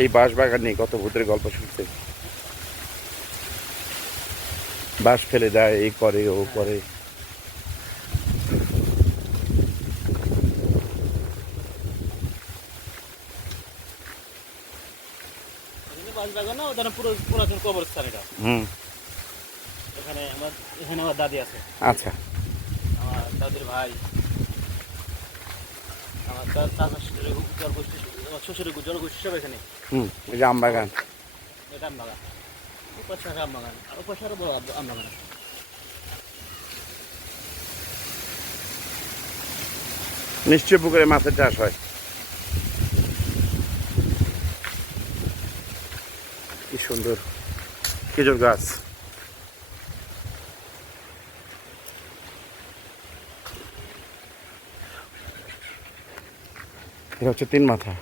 এই বাঁশ বাগান নিয়ে কত ভূতের গল্প শুনছে। বাঁশ ফেলে দেয়, এই করে ও করে। বাগানও ওটা পুরো পুরাতন কবরস্থান এটা। হুম। এখানে আমার দাদি আছে। আচ্ছা। আমার দাদির ভাই, আমার চাচা শ্বশুরের জলগোষ্ঠী সব এখানে। হুম, এই যে আম বাগান। এটা আম বাগান, ওপাশে আম বাগান, আর ওপাশে আরো বড় আম বাগান আছে। নিশ্চয় পুকুরে মাছের চাষ হয়। কি সুন্দর খেজুর গাছ। এটা হচ্ছে 3 মাথা।